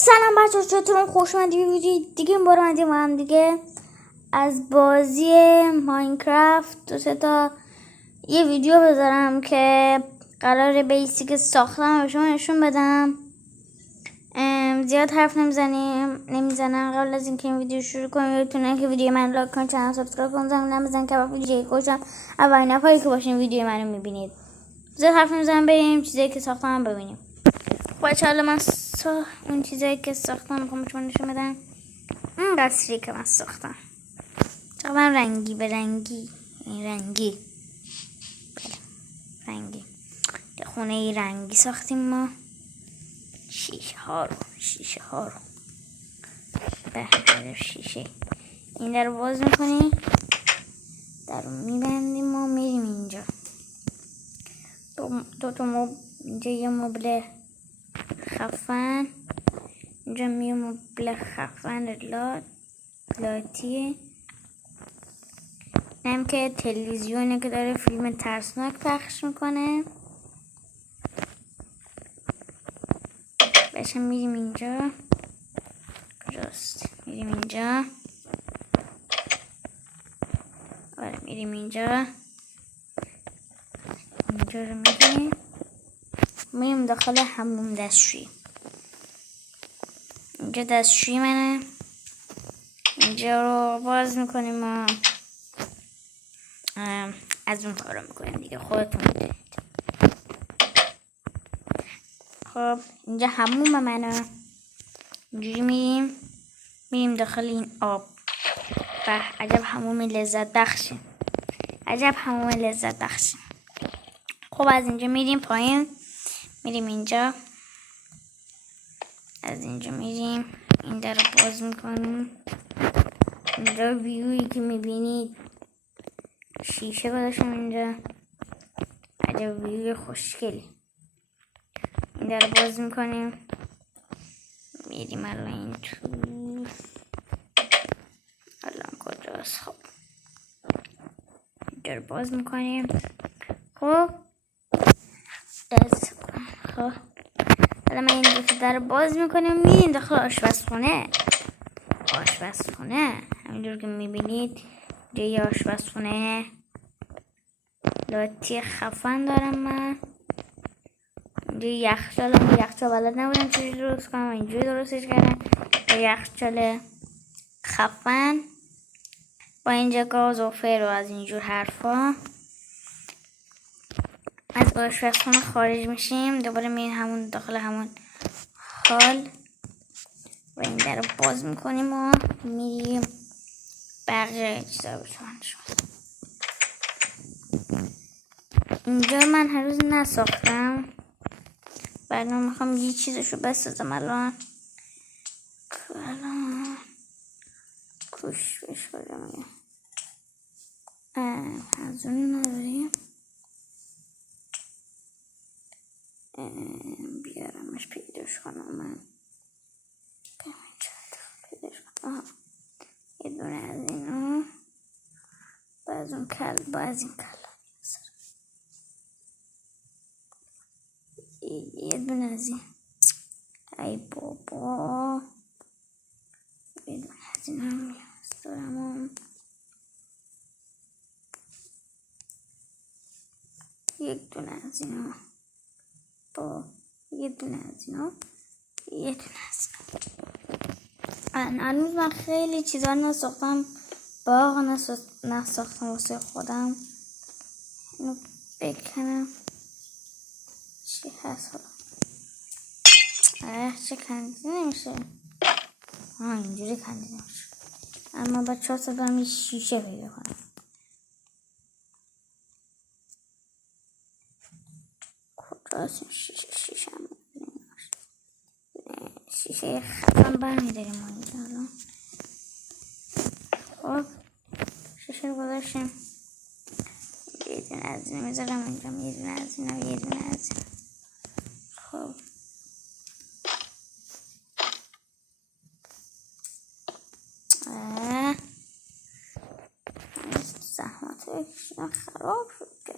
سلام بچه ها، چطورم؟ خوش اومدید به ویدیو دیگه. با هم دیگه از بازی ماینکرافت تا یه ویدیو بذارم که قرار بیسیک ساختم به شما نشون بدم. زیاد حرف نمیزنم. قبل از اینکه این ویدیو شروع کنم یادتونه که ویدیو من لایک کنید، چنل سابسکرایب کنید، زنگ بزنید که وقتی ویدیو خوشم اولین نفری که باشین ویدیو منو میبینید. زیاد حرف نمیزنم، بریم چیزایی که ساختم ببینیم. بچه حالا من اون چیزایی که ساختم میخوام شما نشون بدم. اون قصری که من ساختم تقریبا رنگی به رنگی، این رنگی رنگی یه خونه ای رنگی ساختیم ما. شیشه ها رو به شیشه این در رو باز میکنیم، در رو میبندیم و میریم اینجا. دو تا اینجا یه مبل خفن، اینجا یه مبل خفن لاتیه، هم که تلویزیونه که داره فیلم ترسناک پخش میکنه. بچه میریم اینجا، کجاست؟ میریم اینجا، آره میریم اینجا رو میریم داخل همون دستشویی. اینجا دستشویی منه، اینجا رو باز میکنیم و از اون کارو میکنیم دیگه، خودتون میدونید. خب اینجا حموم منه، اینجوری میریم داخل این آب. عجب حموم لذت بخشه. خب از اینجا میریم پایین، میریم اینجا، از اینجا میریم این در رو باز میکنیم. اینجا ویویی که میبینید شیشه گذاشتم اینجا، عجب ویوی خوشگلی. این در رو باز میکنیم، میریم الان این تو، الان کجاست؟ خب اینجا رو باز میکنیم. خب حالا من این دو در رو باز میکنیم، میریم داخل آشپزخونه. همینجور که میبینید اینجا یه آشپزخونه لاتی خفن دارم من. اینجا یخچال بلد نبودم چجوری درست کنم، اینجوری درستش کردم. یخچال خفن با اینجا گاز و فر و از اینجور حرفا. از آشپزخونه خارج میشیم، دوباره میریم همون داخل همون هال و این در رو باز میکنیم و میریم بقیه چیزا رو اینجا من هنوز نساختم، بعد من میخوام یه چیزشو بسازم. الان کوش بش کنم، از اون نداریم، بیارمش پیداش کنم. من یه دونه از اینو باز این کل یه دونه از این، ای بابا، یه دونه از این هم میستارم، یک دونه از اینو با یه دونه از اینو، یه دونه از اینو. هنوز من خیلی چیزا نساختم، باغ نساختم واسه خودم. اینو بکنم چی هست حالا؟ چه کندی نمیشه؟ اینجوری کندی نمیشه. اما بچه ها سبب شیشه پیدا کنم. کجاست این شیشه هم شیشه خفن برمیداریم ما اینجا. الان خب شیشه رو گذاشتیم، یه دونه از این میذارم اینجا، یه دونه از این و یه دونه از این. خب زحمت بکشیدم خراب شد که.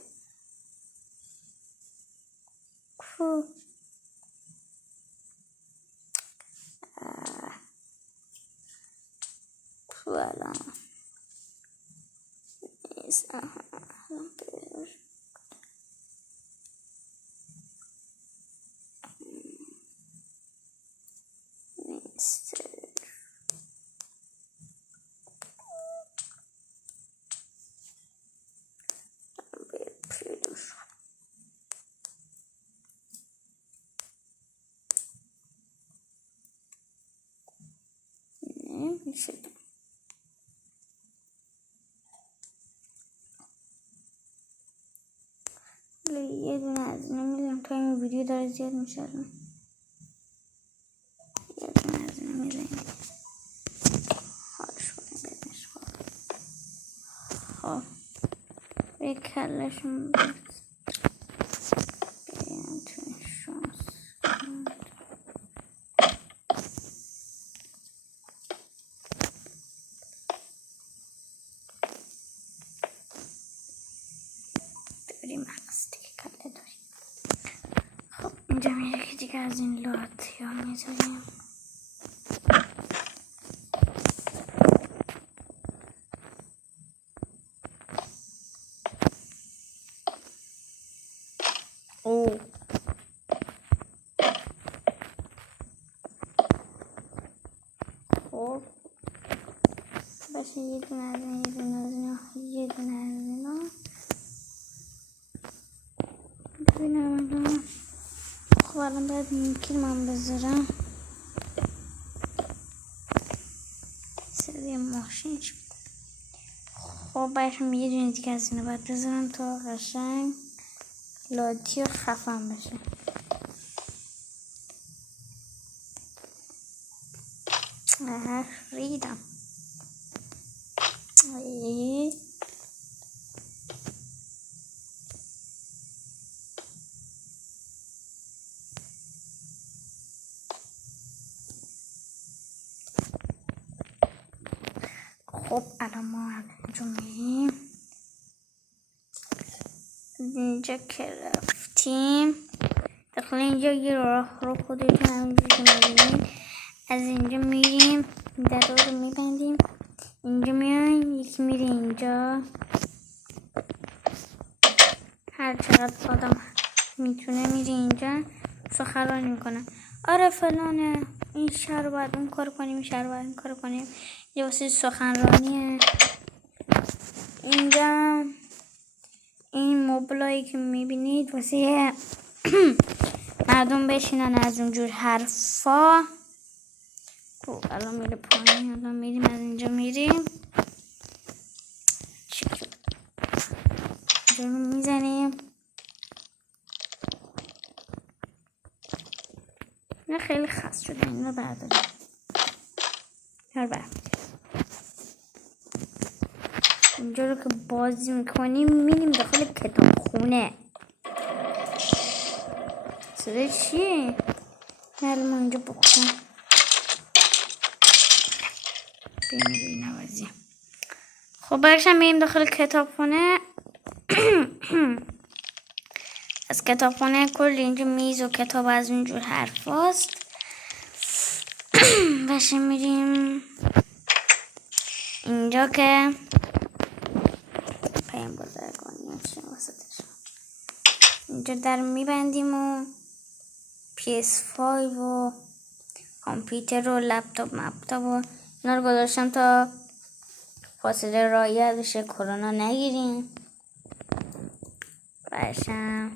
الان نیست. نمیشه. یه دونه از اینو میزنم تا این ویدیو داره زیاد میشه. یه دونه از اینو میزنیم حالش کنیم بدنش. خب به کلشون بریم توی شانس. بریم هستی که کله داریم. خب اینجا میره که دیگه از این لاتی ها میذاریم. خب باشه یه دونه از این، یه دونه از اینا، یه دونه از اینا. ببینم الان. خب الان باید نیکل من بذارم. سری ماشین شد. خب برشم یه دونه دیگه از اینو باید بذارم تا قشنگ لاتی و خفن بشه. ریدم. خب الان ما اینجا میریم. اینجا که رفتیم داخل اینجا یه راه رو خودتون همینجوری میبینید. از اینجا میریم در رو میبندیم. اینجا میایم یکی میره اینجا. هر چقدر آدم میتونه میره اینجا سخنرانی میکنه. آره فلانه این شهر رو باید اون کار کنیم، این شهر رو باید این کار کنیم. یه واسه سخنرانیه. اینجا این مبلایی که میبینید واسه مردم بشینن از اونجور حرفا. خب الان میره پایین. الان میریم از اینجا میریم اینجا میزنیم. نه خیلی خاص شده. این رو برداریم. اینجا رو که بازی میکنیم میریم داخل کتابخونه. صدا چیه؟ نه ما اینجا بکنم بمیری نوازی. خب برشم میریم داخل کتابخونه. از کتابخونه کل اینجا میز و کتاب از اونجور حرف هست. برشم میریم اینجا که پیم بازرگانی اینجا در میبندیم و PS5 و کامپیوتر و لپتاپ و اینا رو گذاشتم تا فاصله رعایت بشه، کرونا نگیریم. باشم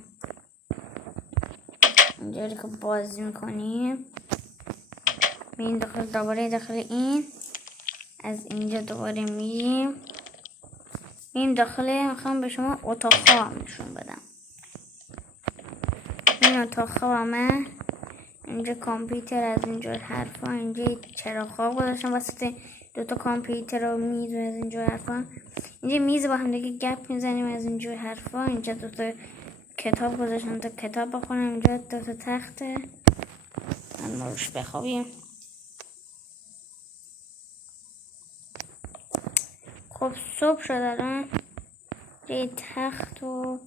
اینجا رو که بازی میکنیم میریم داخل دوباره داخل این. از اینجا دوباره میریم داخل. میخوام به شما اتاق خوابم نشون بدم. این اتاق خوابمه. اینجا کامپیوتر از اینجور حرفا. اینجا چراغ خواب گذاشتم وسط دوتا کامپیوتر و میز و از اینجور حرفا. اینجا میز با هم دیگه گپ میزنیم از اینجور حرفا. اینجا دوتا کتاب گذاشتم تا کتاب بخونم. اینجا دوتا تخته ما روش بخوابیم. خب صبح شد الان. یه تخت و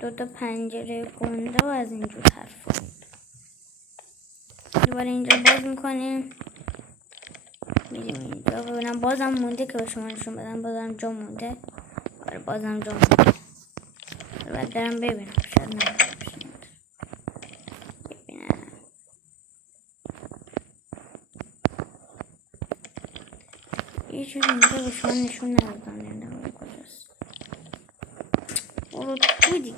دوتا پنجره گنده و از اینجور حرفا. دوباره اینجا باز میکنیم میریم اینجا ببینم بازم مونده که به شما نشون بدم. بازم جا مونده. آره بازم جا مونده. باید برم ببینم شاید نمونده ببینم. یه چیز اینجا به شما نشون ندادم. نمیدونم کجاست. برو تو دیگه.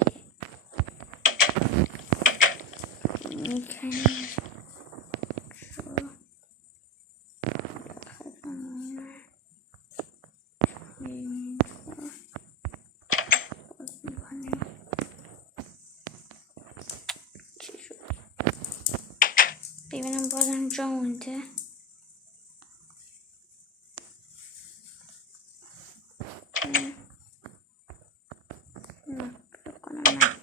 میکنیم ببینم بازم جا مونده. نه بکنم نه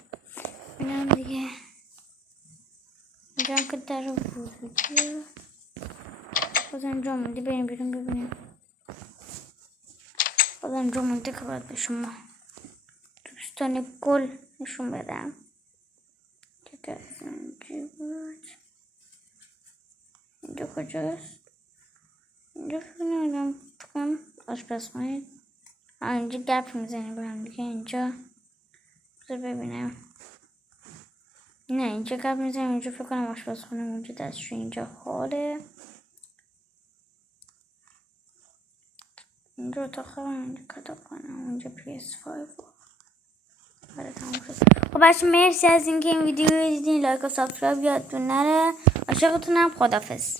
ببینم دیگه. اینجا هم که در ورودی بازم جا مونده. بریم بیرون ببینیم. بازم جا مونده که باید به شما دوستان گل نشون بدم که از اینجا بود. اینجا کجاست؟ اینجا فکر نمیدونم بکنم آشپزخونه. اینجا گپ میزنیم با هم دیگه. اینجا بذار ببینم. نه اینجا گپ میزنیم. اینجا فکر کنم آشپزخونه. اونجا دستشو. اینجا خاله. اینجا اتاق خوابم. اینجا کتابخونه‌ام. اینجا PS5. آره تموم شد. خب بچه مرسی از اینکه این ویدیو رو دیدین. لایک و سابسکرایب یادتون نره. عاشقتونم. خداحافظ.